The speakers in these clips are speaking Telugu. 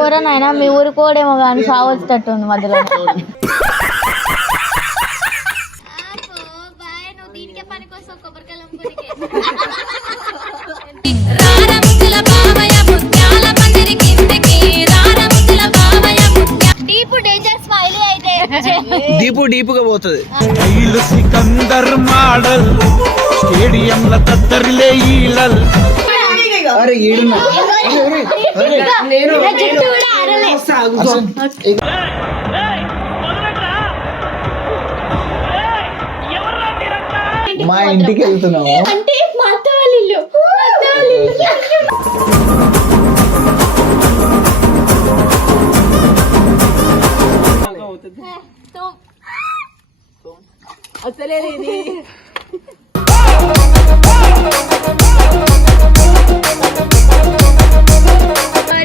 పోరనైనా మీ ఊరు కోడేమో కానీ సావచ్చేటట్టుంది మధ్యలో. డీపు డీపుగా పోతుంది. సికందర్ మోడల్ స్టేడియంల తత్తరిలే ఈలల్. అరే ఈడున్నా మా ఇంటికి వెళ్తున్నాము. అంటే మా అత్త వాళ్ళ ఇల్లు.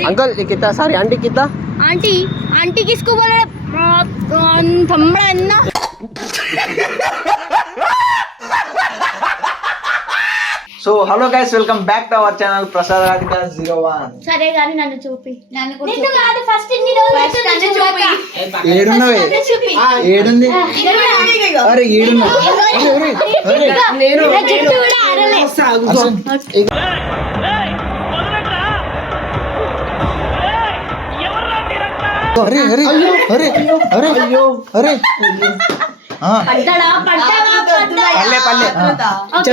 अंकल ये कितना सारी आंटी कितना आंटी आंटी किसको बोल रहे थमड़ा अन्ना. So hello guys, welcome back to our channel Prasad Radhika 01. సరే గాని నన్ను చూపి. నిన్ను కాదు ఫస్ట్ ఇన్ని రోజులు నన్ను చూపి. ఏడున్నవే ఏడుంది. అరే ఏడున్నా నేను జుట్టు కూడా ఆరలే. అరే అరే అరే అరే అయ్యో అరే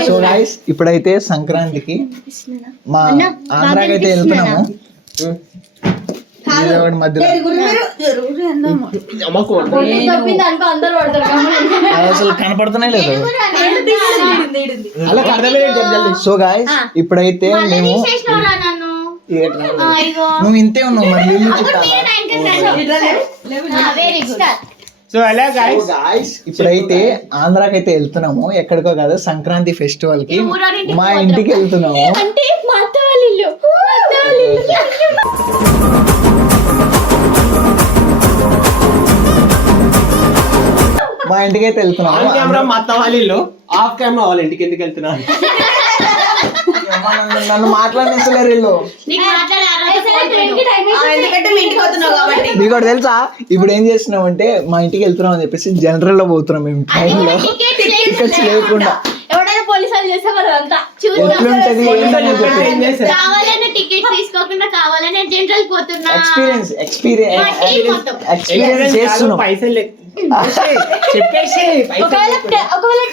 సో గైస్, ఇప్పుడైతే సంక్రాంతికి మా ఆంధ్రాకి అయితే వెళ్తున్నాము. మధ్యలో అసలు కనపడుతున్నాయి లేదు. సో గైస్, ఇప్పుడైతే మేము నువ్వు ఇంతే ఉన్నావు మరి నీళ్ళు సో అలా గైస్, ఇప్పుడైతే ఆంధ్రాకి అయితే వెళ్తున్నాము. ఎక్కడికో కాదు, సంక్రాంతి ఫెస్టివల్ కి మా ఇంటికి వెళ్తున్నాము. అంటే మా అత్త వాళ్ళ ఇల్లు. మా ఇంటికి అయితే వెళ్తున్నాము. మా అత్త వాళ్ళ ఇల్లు, ఆఫ్ కెమెరా వాళ్ళ ఇంటికి ఎందుకు వెళ్తున్నా? నన్ను మాట్లాడించలేరు వీళ్ళు. మీకు ఒకటి తెలుసా, ఇప్పుడు ఏం చేస్తున్నాం అంటే మా ఇంటికి వెళ్తున్నాం అని చెప్పేసి జనరల్ లో పోతున్నాం మేము ట్రైన్ లో, టికెట్స్ లేకుండా. ఎవరైనా పోలీసు వాళ్ళు చేస్తే వాళ్ళంతా ఎట్లుంటది కావాలనే టికెట్ తీసుకోకుండా కావాలనే జనరల్ పోతున్నా. ఎక్స్పీరియన్స్ చేస్తున్నాం. పైసలు చెప్పేసి ఒకవేళ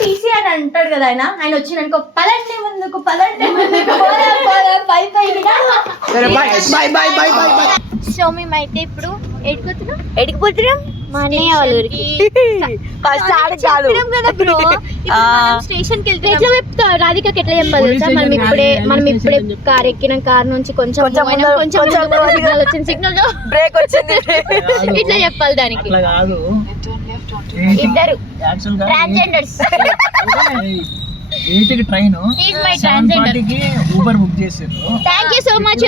టీసీ అని అంటాడు కదా ఆయన వచ్చినాక పదండి ముందుకు సో మేమైతే ఇప్పుడు ఎడికిపోతున్నాం మా అన్నయ్య వాళ్ళ ఊరికి. కదా బ్రో, స్టేషన్ కి వెళ్తే ఎట్లా చెప్తా రాధికకి ఎట్లా చెప్పాలి తెలుసా? మనం ఇప్పుడే కార్ ఎక్కినాం, కార్ నుంచి కొంచెం సిగ్నల్ వచ్చింది, సిగ్నల్ బ్రేక్ వచ్చింది, ఇట్లా చెప్పాలి దానికి. ఇద్దరు ట్రాన్స్జెండర్స్. ట్రైన్ ఊబర్ బుక్ చేసారు. Thank you so much.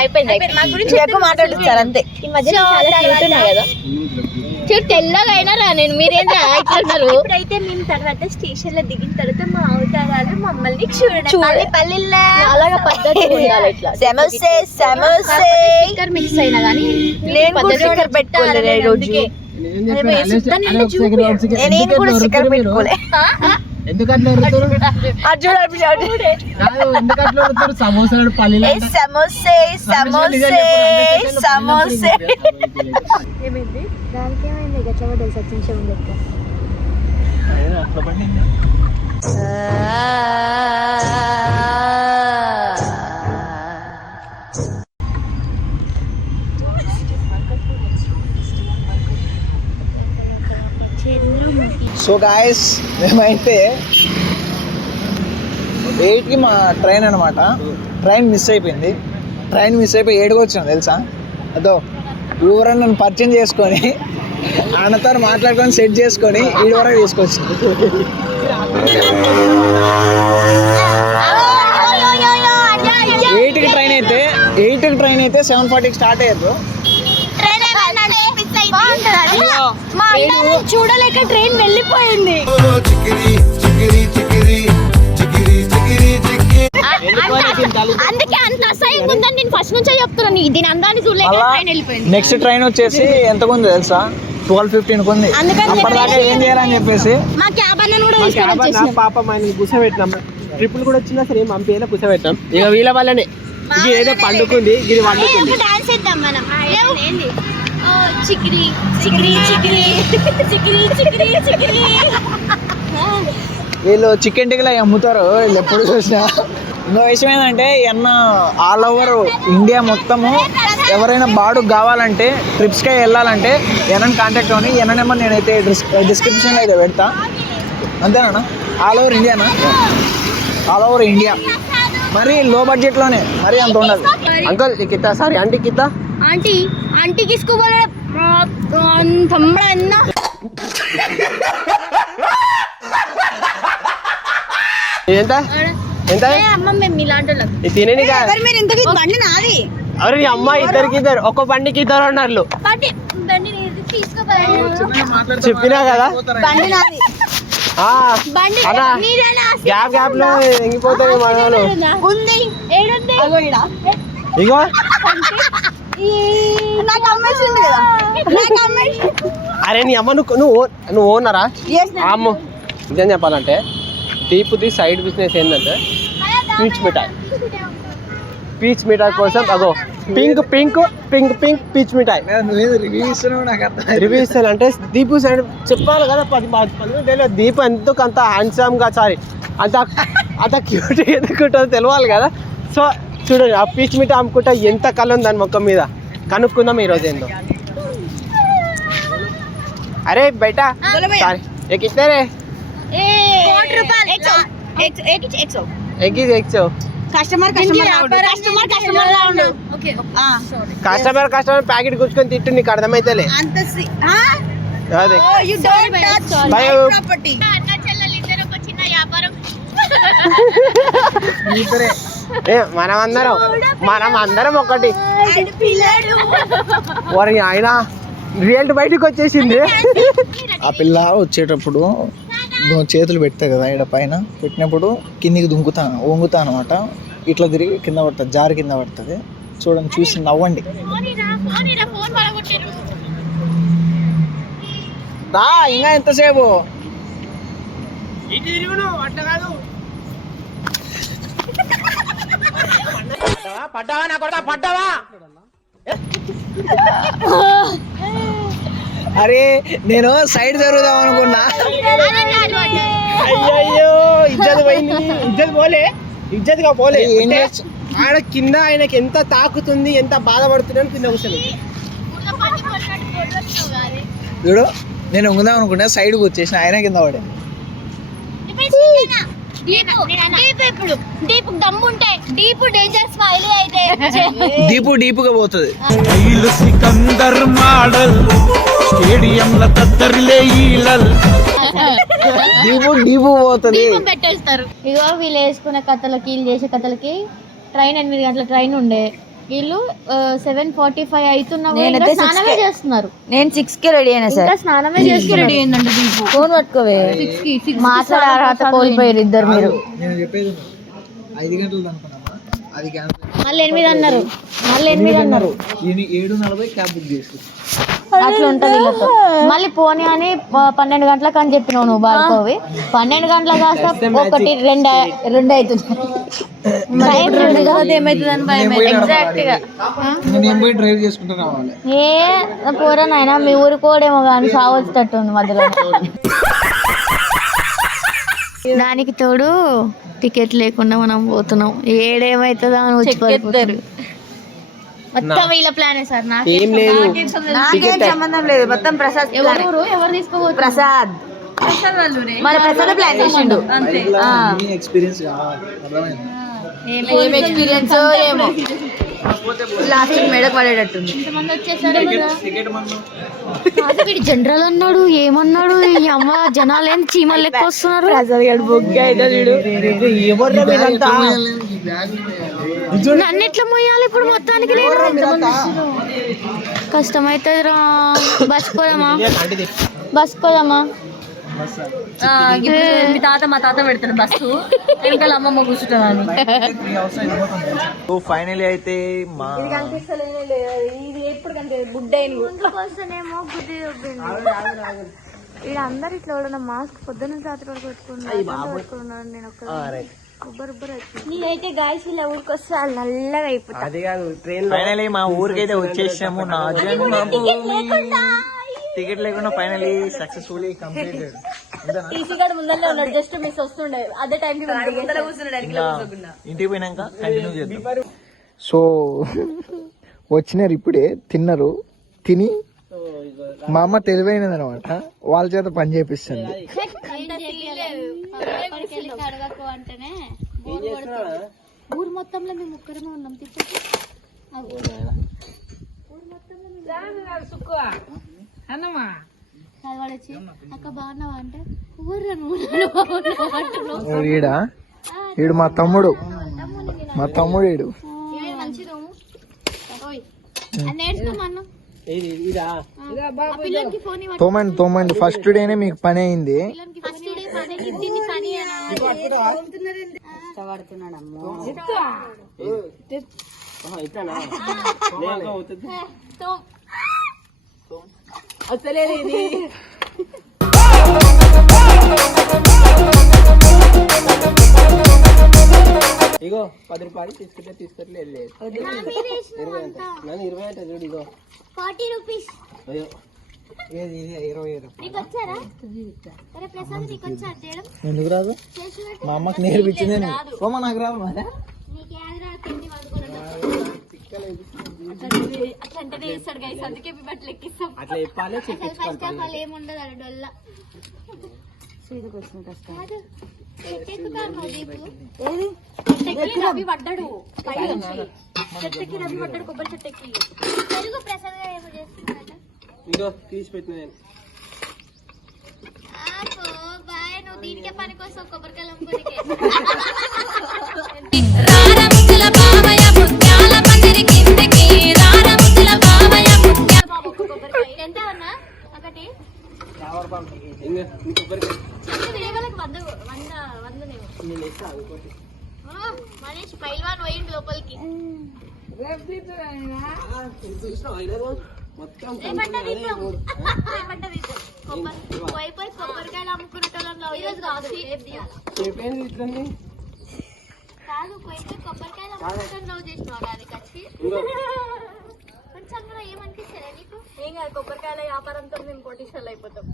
అయిపోయింది మా గురించి ఎక్కువ మాట్లాడుతారు అంతే. ఈ మధ్య చాలా క్యూట్ ఉన్నాయి కదా, చూడు తెల్లగా అయినా రా నేను. మీరేం ఇట్లున్నారు? ఇప్పుడైతే మేము తర్వాత స్టేషన్ లో దిగిన తర్వాత మా అవతారాలు మమ్మల్ని చూడండి. పల్లెల్లో అలాగా పద్ధతి ఉండాలి. ఇట్లా స్టిక్కర్ మిక్స్ అయినా కానీ నేను స్టిక్కర్ పెట్టుకోలేదు ఈ రోజు. సమోసాలు పల్లెలు ఏమైంది దానికి? ఏమైంది గట్ల పడ్డది సత్యం లెక్క. సో గాయస్, మేమైతే 8కి మా ట్రైన్ అనమాట. ట్రైన్ మిస్ అయిపోయింది. ట్రైన్ మిస్ అయిపోయి 7కి వచ్చాను తెలుసా. అదో ఎవరన్నా నన్ను పరిచయం చేసుకొని అన్నతో మాట్లాడుకొని సెట్ చేసుకొని 7 వరకు తీసుకొచ్చింది. 8కి ట్రైన్ అయితే 7:40కి స్టార్ట్ అయ్యారు. మా అన్న చూడలేక ట్రైన్ వెళ్ళిపోయింది. అందుకే అంత అన్యాయం ఉందని నేను ఫస్ట్ నుంచే చెప్తున్నాను. దీని అందాన్ని చూడలేక ట్రైన్ వెళ్ళిపోయింది. నెక్స్ట్ ట్రైన్ వచ్చేసి ఎంతకు ఉంది తెలుసా? 12:15 ఉంది. అప్పటిదాకా ఏం చేయాలని చెప్పేసి మా క్యాబ్ అన్నను కూడా పాపం ఆయన కూర్చోబెట్టినాం. ట్రిపుల్ కూడా వచ్చినా సరే మా పేరు కూర్చోబెట్టాం. ఇక వీళ్ళ వల్లనే ఇది ఏదో పండుకుంది, ఇది వండుకుంది. డాన్స్ చేద్దాం మనం. చిక్రీ చిక్రీ చిక్రీ చిక్రీ చిక్రీ చిక్రీ. వీళ్ళు చికెన్ టిక్లా అమ్ముతారు వీళ్ళు ఎప్పుడు చూసినా. ఇంకో విషయం ఏంటంటే ఎన్న ఆల్ ఓవర్ ఇండియా మొత్తము ఎవరైనా బాడుకు కావాలంటే ట్రిప్స్కే వెళ్ళాలంటే ఎన్నని కాంటాక్ట్ అవ్వని. ఎన్న నెంబర్ నేనైతే డిస్క్రిప్షన్లో అయితే పెడతా. అంతేనా? ఆల్ ఓవర్ ఇండియానా? All over India. మరి లో బడ్జెట్లోనే, మరి అంత ఉండదు. అంకుల్ కిత్తా సారీ ఆంటీ కిత్తా ఆంటీ ఆంటీ किसको बोल रहे थंबड़ा अन्ना ఎంత ఎంత అమ్మ మేము ఇలాంటోళ్ళం. ఇది తినేని కాదు. మీరు ఇంతకి బండి నాది. అరే ఈ అమ్మ ఇద్దరు ఒక్క బండికి ఇద్దరు అన్నారు. బండి బండి తీసుకోవాలి. చెప్పినా కదా బండి నాది. బండి అలా మీరేనా? గ్యాప్ లో ఎంగిపోతాయి మన వాళ్ళు. ఉంది ఏడుంది? అగో ఈడ. ఇగో నాకు అమ్మేసింది కదా, నాకు అమ్మేసి. అరే నీ అమ్మ నువ్వు ఓనరా? అమ్మ నిజం చెప్పాలంటే దీపుది సైడ్ బిజినెస్ ఏంటంటే పీచ్ మిఠాయి కోసం అగో pink pink pink pink peach మిఠాయి రివ్యూ ఇస్తున్నావు నాకు అర్థం. రివ్యూ ఇస్తాను అంటే దీపు సైడ్ చెప్పాలి కదా. 10 తెలియదు దీపు ఎందుకు అంత హ్యాండ్సమ్గా సారీ అంత క్యూట్ ఎందుకుంటుందో తెలియాలి కదా. సో చూడండి ఆ పీచ్ మిఠాయి అమ్ముకుంటా ఎంత కళ ఉంది దాని మొక్క మీద. కనుక్కుందాం ఈరోజు ఏందో. అరే బయట సారీ ఎక్కిస్తారే కస్టమర్ ప్యాకెట్ కూర్చుకొని తిట్టు నీకు అర్థమైతేలే. అదే మనం అందరం ఒకటి. వారి ఆయన రియల్ బయటకు వచ్చేసింది. ఆ పిల్ల వచ్చేటప్పుడు చేతులు పెడతాయి కదా ఇక్కడ పైన పెట్టినప్పుడు కిందికి వంగుతా అనమాట. ఇట్లా తిరిగి కింద పడుతుంది, జారి కింద పడుతుంది. చూడండి, చూసి నవ్వండి. ఇంకా ఎంతసేపు? అరే నేను సైడ్ జరుగుదాం అనుకున్నా. అయ్యో ఇజ్జత్ పోయింది. ఇజ్జత్గా పోలే. ఆడ కింద ఆయనకి ఎంత తాకుతుంది, ఎంత బాధపడుతుంది కింద కూర్చొని చూడు. నేను వంగుదాం అనుకున్నా, సైడ్కి వచ్చేసిన ఆయన కింద పడే. దీపు డీపుగా పోతుంది. సికందర్ మోడల్ స్టేడియంల తత్తరిలే ఈలల్ డీపు పోతుంది. పెట్టేస్తారు. ఇగో వీళ్ళు వేసుకునే కథలకి, వీళ్ళు చేసే కథలకి ట్రైన్ 8 గంటల ట్రైన్ ఉండే. వీళ్ళు 7:45 అవుతున్నా స్నానమే చేస్తున్నారు. నేను 6కి రెడీ అయినా సార్. స్నానమే చేసి రెడీ అయిందండి. ఫోన్ పట్టుకోవే. 6కి మాట్లాడే అర్హత కోల్పోయారు ఇద్దరు మీరు. నేను చెప్పేది 5 గంటలు అనుకున్నామా, అది మళ్ళీ 8 అన్నారు. 7:40 క్యాబ్ బుక్ చేసి అట్లా ఉంటది వీళ్ళతో. మళ్ళీ పోనీ అని 12 గంటలకు అని చెప్పినావు నువ్వు బాడుకోవి. 12 గంటలకు కాస్త 1, 2 అవుతుంది. నేను పోయి డ్రైవ్ చేసుకుంటూ రావాలి. ఏ పోరా నాయనా, మీ ఊరుకోడేమో కానీ సావచ్చేటట్టు ఉంది మధ్యలో. దానికి తోడు టికెట్ లేకుండా మనం పోతున్నాం. ఏడేమవుతుందో అని వచ్చి పడిపోతారు. మొత్తం వీళ్ళ ప్లానే సార్. ఏం లేదు, నాకేం సంబంధం లేదు. మొత్తం ప్రసాద్. ఎవరు తీసుకోవచ్చు? ప్రసాద్ మన ప్రసాద్ ప్లాన్ చేసిండు. ఎక్స్పీరియన్స్ కావాలి, అర్థమైంది? ఏం ఎక్స్పీరియన్స్ ఏమో. లాస్ట్ మెడకు పడేటట్టుంది. ఇంతమంది వచ్చేసారు. వీడు జనరల్ అన్నాడు, ఏమన్నాడు? ఈ అమ్మ జనాలు ఏం చీమలు లెక్క వస్తున్నారు. ప్రసాద్ గడు బొగ్గ నన్ను ఎట్లా మొయ్యాలి ఇప్పుడు మొత్తానికి? కష్టమైతుంది రా. బస్ పోదామా? మీ తాత మా తాత పెడతాడు బస్సు వెనకాల అమ్మమ్మ కూర్చుంటాను. సో ఫైనలీ అయితే మా ఇది ఎప్పుడు కంటే గుడ్ అయినేమో గుడ్డి ఇక్కడ అందరు ఇట్లా ఎవడన్నా మాస్క్ పొద్దున్న రాత్రి వరకు పెట్టుకున్నాను నేను నేనైతే గాయస్ ఇలా ఊరికి వస్తే వాళ్ళు నల్లగా అయిపోతా. అది కాదు ట్రైన్ ఫైనలీ మా ఊరికైతే వచ్చేసాము. నా టికెట్ లేకుండా finally successfully completed. TC card ముందరలో ఉన్నాడు, జస్ట్ మిస్ వస్తుండే అదే టైంకి ఇంటికి పోయినాక కంటిన్యూ చేద్దాం. సో వచ్చినారు ఇప్పుడే, తిన్నారు. తిని మా అమ్మ తెలివైనది అనమాట, వాళ్ళ చేత పని చేపిస్తుంది. ఊరు మొత్తంలో మేము ఒక్కరమే ఉన్నాం. వచ్చి అక్క బాగున్నావా అంటే ఈడు మా తమ్ముడు ఈడు తోమండి ఫస్ట్ డేనే మీకు పని అయింది. అసలేదు ఇది ఇగో 10 రూపాయలు తీసుకుంటే లేదు 20 అంటే చూడు ఇగో 40 రూపీస్. అయ్యో 20 ఎందుకు రాదు? మా అమ్మకి నేర్పించింది. నాకు రాదు మరి. అట్లా చెప్పాలి. రవి పడ్డాడు చెట్టుకి, రవి పడ్డాడు కొబ్బరి చెట్టుకి. తెలుగు ప్రసాద్ గారు ఏమో చేస్తున్నారట. ఇదో తీసి పెట్టిన నువ్వు దీనికే పని కోసం కొబ్బరికాయలు అమ్ముకోనికే. ఎంత అన్నా ఒకటి మనీష్ పైల్వాన్ పోయింది లోపలికి. కొబ్బరికాయలు అమ్ముకునేటోళ్ళం ఈరోజు కాదు, కాదు పోయిపోయి కొబ్బరికాయలు అమ్ముకుంటాను లవ్ చేసినావు అది ఖర్చు. కొంచెం కూడా ఏమనిపిస్తుంది నీకు? ఏం కాదు, కొబ్బరికాయల వ్యాపారంతో మేము కోటీశ్వర్లు అయిపోతాం.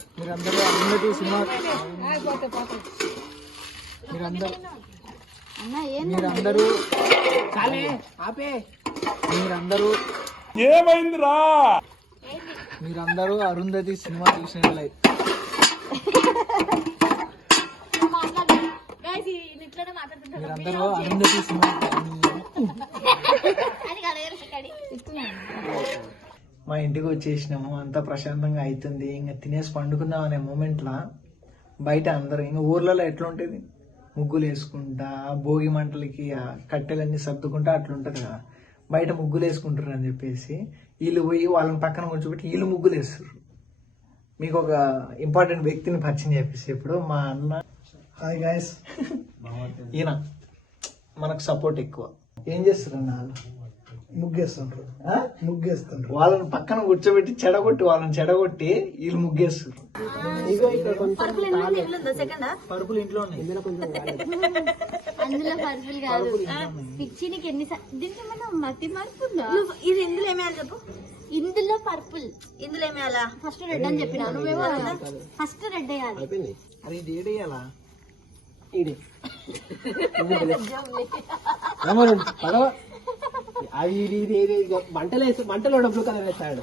మీరందరూ అరుంధతి సినిమా మీరందరూ అరుంధతి సినిమా చూసినట్లయితే మీరందరూ అరుంధతి సినిమా మా ఇంటికి వచ్చేసినాము. అంతా ప్రశాంతంగా అవుతుంది. ఇంకా తినేసి పండుకుందాం అనే మూమెంట్లా బయట అందరూ ఇంకా ఊర్లలో ఎట్లా ఉంటుంది, ముగ్గులు వేసుకుంటా భోగి మంటలకి ఆ కట్టెలన్నీ సర్దుకుంటా అట్లుంటది కదా. బయట ముగ్గులు వేసుకుంటారు అని చెప్పేసి వీళ్ళు పోయి వాళ్ళని పక్కన కూర్చోబెట్టి వీళ్ళు ముగ్గులు వేస్తారు. మీకు ఒక ఇంపార్టెంట్ వ్యక్తిని పరిచయం చేపిస్తే ఇప్పుడు మా అన్న. హాయ్ గాయస్, ఈయన మనకు సపోర్ట్ ఎక్కువ. ఏం చేస్తారు అన్న? ముగ్గేస్తుంటారు. వాళ్ళని పక్కన కూర్చోబెట్టి వాళ్ళని చెడగొట్టి వీళ్ళు ముగ్గేస్తారు. పరుపులు ఇంట్లో ఉన్నాయి. అందులో పరుపులు కాదు, పిచ్చినికి ఎన్ని దీనికి ఏమన్నా మతి మార్పుందా? ఇది ఇందులో ఏమేయాలి చెప్పు. ఇందులో పర్పుల్, ఇందులో ఏమేయాలా? ఫస్ట్ రెడ్ అని చెప్పినా నువ్వేమో. ఫస్ట్ రెడ్ వేయాలి. అది డేట్ వేయాలా? మంటలు మంటలో డబ్బులు కదా వేస్తాడు.